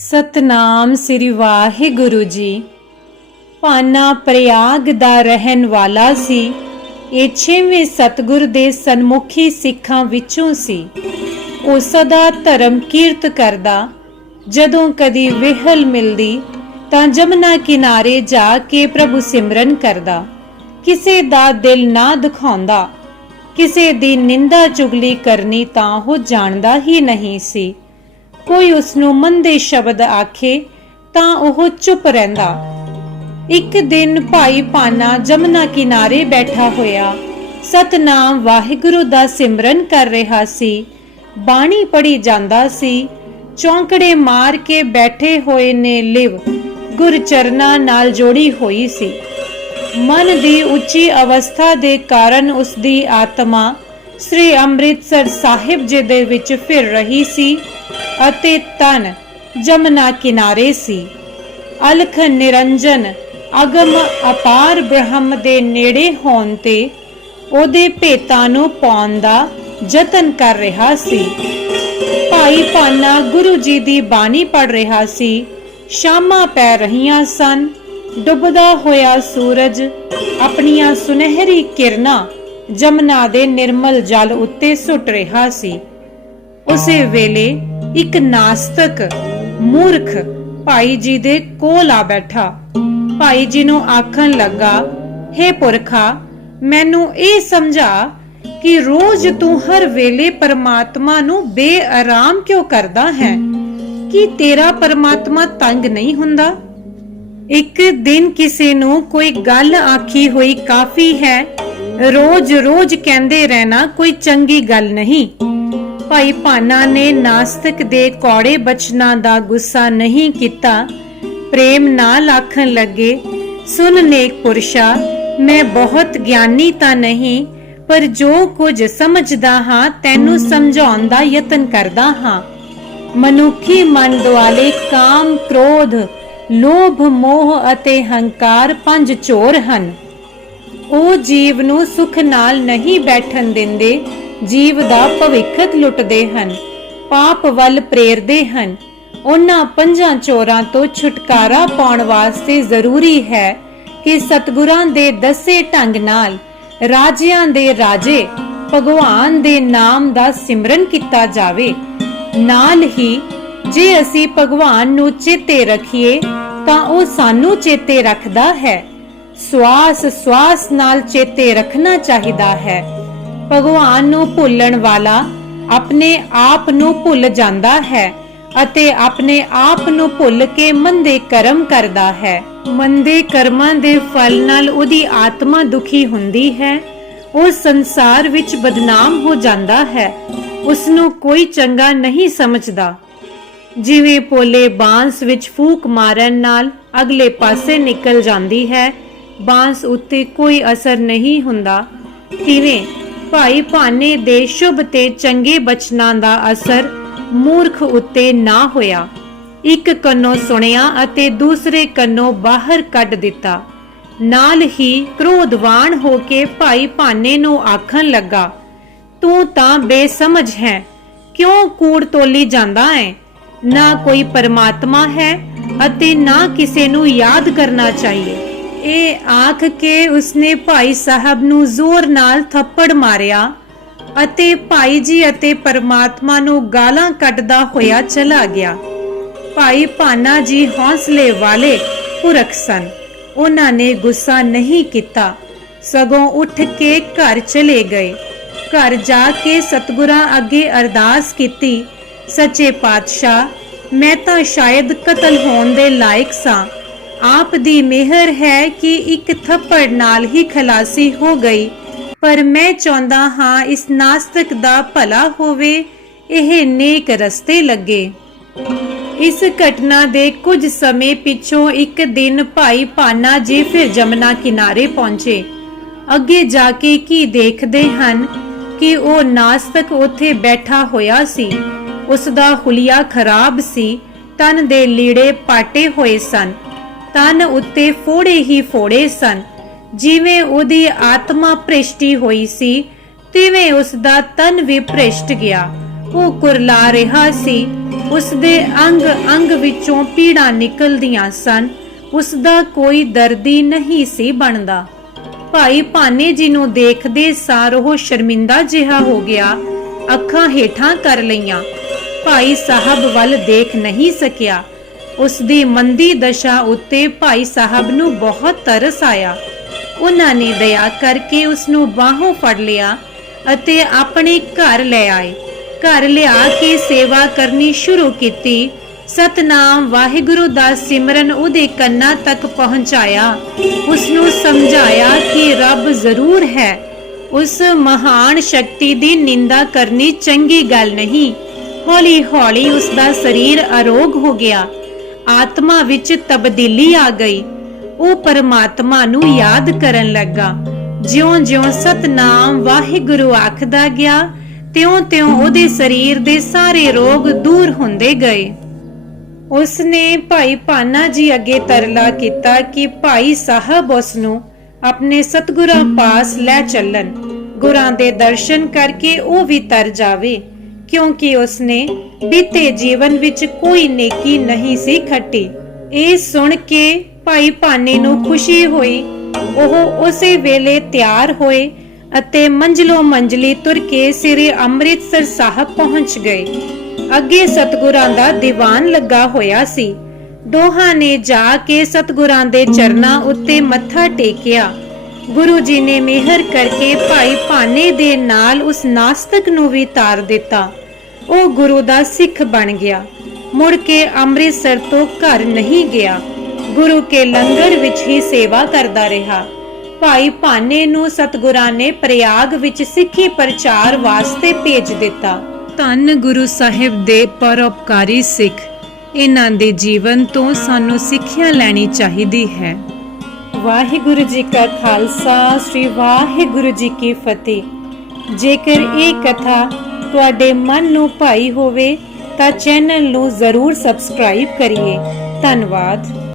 सतनाम श्री वाहिगुरु जी। ਭਾਨਾ ਪ੍ਰਯਾਗ ਦਾ ਰਹਿਣ ਵਾਲਾ ਸੀ। ਇਹ 6ਵੇਂ ਸਤਿਗੁਰ ਦੇ ਸਨਮੁਖੀ ਸਿੱਖਾਂ ਵਿੱਚੋਂ ਸੀ। ਉਹ ਸਦਾ ਧਰਮ ਕੀਰਤ ਕਰਦਾ। ਜਦੋਂ ਕਦੀ ਵਿਹਲ ਮਿਲਦੀ ਤਾਂ ਜਮਨਾ ਕਿਨਾਰੇ ਜਾ ਕੇ ਪ੍ਰਭੂ ਸਿਮਰਨ ਕਰਦਾ। ਕਿਸੇ ਦਾ ਦਿਲ ਨਾ ਦੁਖਾਉਂਦਾ। ਕਿਸੇ ਦੀ ਨਿੰਦਾ ਚੁਗਲੀ ਕਰਨੀ ਤਾਂ ਉਹ ਜਾਣਦਾ ਹੀ ਨਹੀਂ ਸੀ। ਕੋਈ ਉਸ ਨੂੰ ਮੰਦੇ ਸ਼ਬਦ ਆਖੇ ਤਾਂ ਉਹ ਚੁੱਪ ਰਹਿੰਦਾ। ਇੱਕ ਦਿਨ ਭਾਈ ਭਾਨਾ ਜਮਨਾ ਕਿਨਾਰੇ ਬੈਠਾ ਹੋਇਆ ਸਤਨਾਮ ਵਾਹਿਗੁਰੂ ਦਾ ਸਿਮਰਨ ਕਰ ਰਿਹਾ ਸੀ। ਬਾਣੀ ਪੜੀ ਜਾਂਦਾ ਸੀ। ਚੌਂਕੜੇ ਮਾਰ ਕੇ ਬੈਠੇ ਹੋਏ ਨੇ ਲਿਵ ਗੁਰਚਰਨਾਂ ਨਾਲ ਜੋੜੀ ਹੋਈ ਸੀ। ਮਨ ਦੀ ਉੱਚੀ ਅਵਸਥਾ ਦੇ ਕਾਰਨ ਉਸ ਦੀ ਆਤਮਾ ਸ੍ਰੀ ਅੰਮ੍ਰਿਤਸਰ ਸਾਹਿਬ ਜੀ ਦੇ ਵਿੱਚ ਫਿਰ ਰਹੀ ਸੀ ਅਤੇ ਤਨ ਜਮਨਾ ਕਿਨਾਰੇ ਸੀ। ਅਲਖ ਨਿਰੰਜਨ ਅਗਮ ਅਪਾਰ ਬ੍ਰਹਮ ਦੇ ਨੇੜੇ ਹੋਣ ਤੇ ਉਹਦੇ ਭੇਤਾਂ ਨੂੰ ਪਾਉਣ ਦਾ ਯਤਨ ਕਰ ਰਿਹਾ ਸੀ। ਭਾਈ ਭਾਨਾ ਗੁਰੂ ਜੀ ਦੀ ਬਾਣੀ ਪੜ ਰਿਹਾ ਸੀ। ਸ਼ਾਮਾਂ ਪੈ ਰਹੀਆਂ ਸਨ। ਡੁੱਬਦਾ ਹੋਇਆ ਸੂਰਜ ਆਪਣੀਆਂ ਸੁਨਹਿਰੀ ਕਿਰਨਾਂ ਜਮਨਾ ਦੇ ਨਿਰਮਲ ਜਲ ਉੱਤੇ ਸੁੱਟ ਰਿਹਾ ਸੀ। ਉਸੇ ਵੇਲੇ ਇੱਕ ਨਾਸਤਕ ਮੂਰਖ ਭਾਈ ਜੀ ਦੇ ਕੋਲ ਆ ਬੈਠਾ। ਭਾਈ ਜੀ ਨੂੰ ਆਖਣ ਲੱਗਾ, ਹੇ ਪੁਰਖਾ, ਮੈਨੂੰ ਇਹ ਸਮਝਾ ਕਿ ਰੋਜ਼ ਤੂੰ ਹਰ ਵੇਲੇ ਪਰਮਾਤਮਾ ਨੂੰ ਬੇਆਰਾਮ ਕਿਉਂ ਕਰਦਾ ਹੈ? ਕਿ ਤੇਰਾ ਪਰਮਾਤਮਾ ਤੰਗ ਨਹੀਂ ਹੁੰਦਾ? ਇੱਕ ਦਿਨ ਕਿਸੇ ਨੂੰ ਕੋਈ ਗੱਲ ਆਖੀ ਹੋਈ ਕਾਫੀ ਹੈ। ਰੋਜ਼ ਕਹਿੰਦੇ ਰਹਿਣਾ ਕੋਈ ਚੰਗੀ ਗੱਲ ਨਹੀਂ। ਭਾਈ ਭਾਨਾ ਨੇ ਨਾਸਤਕ ਦੇ ਕੌੜੇ ਬਚਨਾਂ ਦਾ ਗੁੱਸਾ ਨਹੀਂ ਕੀਤਾ। ਪ੍ਰੇਮ ਨਾਲ ਆਖਣ ਲੱਗੇ, ਸੁਨ ਨੇਕ ਪੁਰਸ਼ਾ, ਮੈਂ ਬਹੁਤ ਗਿਆਨੀ ਤਾਂ ਨਹੀਂ, ਪਰ ਜੋ ਕੁਝ ਸਮਝਦਾ ਹਾਂ ਤੈਨੂੰ ਸਮਝਾਉਣ ਦਾ ਯਤਨ ਕਰਦਾ ਹਾਂ। ਮਨੁੱਖੀ ਮਨ ਦੁਆਲੇ ਕਾਮ, ਕ੍ਰੋਧ, ਲੋਭ, ਮੋਹ ਅਤੇ ਹੰਕਾਰ 5 ਚੋਰ ਹਨ। ਉਹ ਜੀਵ ਨੂੰ ਸੁਖ ਨਾਲ ਨਹੀਂ ਬੈਠਣ ਦਿੰਦੇ। ਜੀਵ ਦਾ ਭਵਿੱਖ ਲੁੱਟਦੇ ਹਨ, ਪਾਪ ਵੱਲ ਪ੍ਰੇਰਦੇ ਹਨ। ਉਹਨਾਂ 5 ਚੋਰਾਂ ਤੋਂ ਛੁਟਕਾਰਾ ਪਾਉਣ ਵਾਸਤੇ ਜ਼ਰੂਰੀ ਹੈ ਕਿ ਸਤਿਗੁਰਾਂ ਦੇ ਦੱਸੇ ਢੰਗ ਨਾਲ ਰਾਜਿਆਂ ਦੇ ਰਾਜੇ ਭਗਵਾਨ ਦੇ ਨਾਮ ਦਾ ਸਿਮਰਨ ਕੀਤਾ ਜਾਵੇ। ਨਾਲ ਹੀ ਜੇ ਅਸੀਂ ਭਗਵਾਨ ਨੂੰ ਚੇਤੇ ਰੱਖੀਏ ਤਾਂ ਉਹ ਸਾਨੂੰ ਚੇਤੇ ਰੱਖਦਾ ਹੈ। ਸਵਾਸ ਨਾਲ ਚੇਤੇ ਰੱਖਣਾ ਚਾਹੀਦਾ ਹੈ। ਭਗਵਾਨ ਨੂੰ ਭੁੱਲਣ ਵਾਲਾ ਆਪਣੇ ਆਪ ਨੂੰ ਭੁੱਲ ਜਾਂਦਾ ਹੈ ਅਤੇ ਆਪਣੇ ਆਪ ਨੂੰ ਭੁੱਲ ਕੇ ਮੰਦੇ ਕਰਮ ਕਰਦਾ ਹੈ। ਮੰਦੇ ਕਰਮਾਂ ਦੇ ਫਲ ਨਾਲ ਉਹਦੀ ਆਤਮਾ ਦੁਖੀ ਹੁੰਦੀ ਹੈ। ਉਹ ਸੰਸਾਰ ਵਿੱਚ ਬਦਨਾਮ ਹੋ ਜਾਂਦਾ ਹੈ। ਉਸ ਨੂੰ ਕੋਈ ਚੰਗਾ ਨਹੀਂ ਸਮਝਦਾ। ਜਿਵੇਂ ਪੋਲੇ ਬਾਂਸ ਵਿੱਚ ਫੂਕ ਮਾਰਨ ਨਾਲ ਅਗਲੇ ਪਾਸੇ ਨਿਕਲ ਜਾਂਦੀ ਹੈ, ਬਾਂਸ ਉੱਤੇ ਕੋਈ ਅਸਰ ਨਹੀਂ ਹੁੰਦਾ, ਤਿਵੇਂ ਭਾਈ ਭਾਨੇ ਦੇ ਸ਼ੁਭ ਤੇ ਚੰਗੇ ਬਚਨਾਂ ਦਾ ਅਸਰ ਮੂਰਖ ਉੱਤੇ ਨਾ ਹੋਇਆ। ਇੱਕ ਕੰਨੋਂ ਸੁਣਿਆ ਅਤੇ ਦੂਸਰੇ ਕੰਨੋਂ ਬਾਹਰ ਕੱਢ ਦਿੱਤਾ। ਨਾਲ ਹੀ ਕ੍ਰੋਧਵਾਨ ਹੋ ਕੇ ਭਾਈ ਭਾਨੇ ਨੂੰ ਆਖਣ ਲੱਗਾ, ਤੂੰ ਤਾਂ ਬੇਸਮਝ ਹੈ, ਕਿਉਂ ਕੂੜ ਤੋਲੀ ਜਾਂਦਾ ਹੈ? ਨਾ ਕੋਈ ਪਰਮਾਤਮਾ ਹੈ ਅਤੇ ਨਾ ਕਿਸੇ ਨੂੰ ਯਾਦ ਕਰਨਾ ਚਾਹੀਏ। ਇਹ ਆਖ ਕੇ ਉਸਨੇ ਭਾਈ ਸਾਹਿਬ ਨੂੰ ਜ਼ੋਰ ਨਾਲ ਥੱਪੜ ਮਾਰਿਆ ਅਤੇ ਭਾਈ ਜੀ ਅਤੇ ਪਰਮਾਤਮਾ ਨੂੰ ਗਾਲਾਂ ਕੱਢਦਾ ਹੋਇਆ ਚਲਾ ਗਿਆ। ਭਾਈ ਭਾਨਾ ਜੀ ਹੌਸਲੇ ਵਾਲੇ ਪੁਰਖ ਸਨ। ਉਹਨਾਂ ਨੇ ਗੁੱਸਾ ਨਹੀਂ ਕੀਤਾ, ਸਗੋਂ ਉੱਠ ਕੇ ਘਰ ਚਲੇ ਗਏ। ਘਰ ਜਾ ਕੇ ਸਤਿਗੁਰਾਂ ਅੱਗੇ ਅਰਦਾਸ ਕੀਤੀ, ਸੱਚੇ ਪਾਤਸ਼ਾਹ, ਮੈਂ ਤਾਂ ਸ਼ਾਇਦ ਕਤਲ ਹੋਣ ਦੇ ਲਾਇਕ ਸਾਂ। ਆਪ ਦੀ ਮਿਹਰ ਹੈ ਕਿ ਇੱਕ ਥੱਪੜ ਨਾਲ ਹੀ ਖਲਾਸੀ ਹੋ ਗਈ, ਪਰ ਮੈਂ ਚਾਹੁੰਦਾ ਹਾਂ ਇਸ ਨਾਸਤਕ ਦਾ ਭਲਾ ਹੋਵੇ, ਇਹ ਨੇਕ ਰਸਤੇ ਲੱਗੇ। ਇਸ ਘਟਨਾ ਦੇ ਕੁਝ ਸਮੇਂ ਪਿੱਛੋਂ ਇੱਕ ਦਿਨ ਭਾਈ ਭਾਨਾ ਜੀ ਫਿਰ ਜਮਨਾ ਕਿਨਾਰੇ ਪਹੁੰਚੇ। ਅੱਗੇ ਜਾ ਕੇ ਕੀ ਦੇਖਦੇ ਹਨ ਕਿ ਉਹ ਨਾਸਤਕ ਉੱਥੇ ਬੈਠਾ ਹੋਇਆ ਸੀ। ਉਸ ਦਾ ਹੁਲੀਆ ਖਰਾਬ ਸੀ। ਤਨ ਦੇ ਲੀੜੇ ਪਾਟੇ ਹੋਏ ਸਨ। ਤਨ ਉੱਤੇ ਫੋੜੇ ਹੀ ਫੋੜੇ ਸਨ। ਜਿਵੇਂ ਉਹਦੀ ਆਤਮਾ ਭ੍ਰਿਸ਼ਟੀ ਹੋਈ ਸੀ, ਤਿਵੇਂ ਉਸ ਦਾ ਤਨ ਵੀ ਭ੍ਰਿਸ਼ਟ ਗਿਆ। ਉਹ ਕੁਰਲਾ ਰਿਹਾ ਸੀ। ਉਸ ਦੇ ਅੰਗ ਅੰਗ ਵਿੱਚੋਂ ਪੀੜਾਂ ਨਿਕਲਦੀਆਂ ਸਨ। ਉਸ ਦਾ ਕੋਈ ਦਰਦੀ ਨਹੀਂ ਸੀ ਬਣਦਾ। ਭਾਈ ਭਾਨੇ ਜੀ ਨੂੰ ਦੇਖਦੇ ਸਾਰ ਉਹ ਸ਼ਰਮਿੰਦਾ ਜਿਹਾ ਹੋ ਗਿਆ, ਅੱਖਾਂ ਹੇਠਾਂ ਕਰ ਲਈਆਂ। ਭਾਈ ਸਾਹਿਬ ਵੱਲ ਦੇਖ ਨਹੀਂ ਸਕਿਆ। ਉਸ ਦੀ ਮੰਦੀ ਦਸ਼ਾ ਉੱਤੇ ਭਾਈ ਸਾਹਿਬ ਨੂੰ ਬਹੁਤ ਤਰਸ ਆਇਆ। ਉਹਨਾਂ ਨੇ ਦਇਆ ਕਰਕੇ ਉਸ ਨੂੰ ਬਾਹੋਂ ਫੜ ਲਿਆ ਅਤੇ ਆਪਣੇ ਘਰ ਲੈ ਆਏ। ਘਰ ਲਿਆ ਕੇ ਸੇਵਾ ਕਰਨੀ ਸ਼ੁਰੂ ਕੀਤੀ। ਸਤਨਾਮ ਵਾਹਿਗੁਰੂ ਦਾ ਸਿਮਰਨ ਉਹਦੇ ਕੰਨਾਂ ਤੱਕ ਪਹੁੰਚਾਇਆ। ਉਸ ਨੂੰ ਸਮਝਾਇਆ ਕਿ ਰੱਬ ਜ਼ਰੂਰ ਹੈ। ਉਸ ਮਹਾਨ ਸ਼ਕਤੀ ਦੀ ਨਿੰਦਾ ਕਰਨੀ ਚੰਗੀ ਗੱਲ ਨਹੀਂ। ਹੌਲੀ ਹੌਲੀ ਉਸ ਦਾ ਸਰੀਰ ਅਰੋਗ ਹੋ ਗਿਆ। ਆਤਮਾ ਵਿੱਚ ਤਬਦੀਲੀ ਆ ਗਈ। ਉਹ ਪਰਮਾਤਮਾ ਨੂੰ ਯਾਦ ਕਰਨ ਲੱਗਾ। ਜਿਉਂ-ਜਿਉਂ ਸਤਨਾਮ ਵਾਹਿਗੁਰੂ ਆਖਦਾ ਗਿਆ, ਤਿਉਂ-ਤਿਉਂ ਉਹਦੇ ਸਰੀਰ ਦੇ ਸਾਰੇ ਰੋਗ ਦੂਰ ਹੁੰਦੇ ਗਏ। ਉਸ ਨੇ ਭਾਈ ਭਾਨਾ ਜੀ ਅੱਗੇ ਤਰਲਾ ਕੀਤਾ ਕਿ ਭਾਈ ਸਾਹਿਬ ਉਸ ਨੂੰ ਆਪਣੇ ਸਤਿਗੁਰਾਂ ਪਾਸ ਲੈ ਚੱਲਣ। ਗੁਰਾਂ ਦੇ ਦਰਸ਼ਨ ਕਰਕੇ ਉਹ ਵੀ ਤਰ ਜਾਵੇ, ਕਿਉਂਕਿ ਉਸ ਨੇ ਬੀਤੇ ਜੀਵਨ ਵਿੱਚ ਕੋਈ ਨੇਕੀ ਨਹੀਂ ਸੀ ਖੱਟੀ। ਇਹ ਸੁਣ ਕੇ ਭਾਈ ਭਾਨੇ ਨੂੰ ਖੁਸ਼ੀ ਹੋਈ। ਉਹ ਉਸੇ ਵੇਲੇ ਤਿਆਰ ਹੋਏ ਅਤੇ ਮੰਜ਼ਲੋਂ ਮੰਜ਼ਲੀ ਤੁਰ ਕੇ ਸ੍ਰੀ ਅੰਮ੍ਰਿਤਸਰ ਸਾਹਿਬ ਪਹੁੰਚ ਗਏ। ਅੱਗੇ ਸਤਿਗੁਰਾਂ ਦਾ ਦੀਵਾਨ ਲੱਗਾ ਹੋਇਆ ਸੀ। ਦੋਹਾਂ ਨੇ ਜਾ ਕੇ ਸਤਿਗੁਰਾਂ ਦੇ ਚਰਨਾਂ ਉੱਤੇ ਮੱਥਾ ਟੇਕਿਆ। ਗੁਰੂ ਜੀ ਨੇ ਮਿਹਰ ਕਰਕੇ ਭਾਈ ਭਾਨੇ ਦੇ ਨਾਲ ਉਸ ਨਾਸਤਕ ਨੂੰ ਵੀ ਤਾਰ ਦਿੱਤਾ। ਉਹ ਗੁਰੂ ਦਾ ਸਿੱਖ ਬਣ ਗਿਆ। ਮੁੜ ਕੇ ਅੰਮ੍ਰਿਤਸਰ ਤੋਂ ਘਰ ਨਹੀਂ ਗਿਆ। ਗੁਰੂ ਕੇ ਲੰਗਰ ਵਿੱਚ ਹੀ ਸੇਵਾ ਕਰਦਾ ਰਿਹਾ। ਭਾਈ ਭਾਨੇ ਨੂੰ ਸਤਿਗੁਰਾਂ ਨੇ ਪ੍ਰਯਾਗ ਵਿੱਚ ਸਿੱਖੀ ਪ੍ਰਚਾਰ ਵਾਸਤੇ ਭੇਜ ਦਿੱਤਾ। ਧੰਨ ਗੁਰੂ ਸਾਹਿਬ ਦੇ ਪਰਉਪਕਾਰੀ ਸਿੱਖ। ਇਹਨਾਂ ਦੇ ਜੀਵਨ ਤੋਂ ਸਾਨੂੰ ਸਿੱਖਿਆ ਲੈਣੀ ਚਾਹੀਦੀ ਹੈ। ਵਾਹਿਗੁਰੂ ਜੀ ਕਾ ਖਾਲਸਾ, ਸ੍ਰੀ ਵਾਹਿਗੁਰੂ ਜੀ ਕੀ ਫਤਿਹ। ਜੇਕਰ ਇਹ ਕਥਾ ਤੁਹਾਡੇ ਮਨ ਨੂੰ ਭਾਈ ਹੋਵੇ ਤਾਂ ਚੈਨਲ ਨੂੰ ਜ਼ਰੂਰ ਸਬਸਕ੍ਰਾਈਬ ਕਰਿਏ। ਧੰਨਵਾਦ।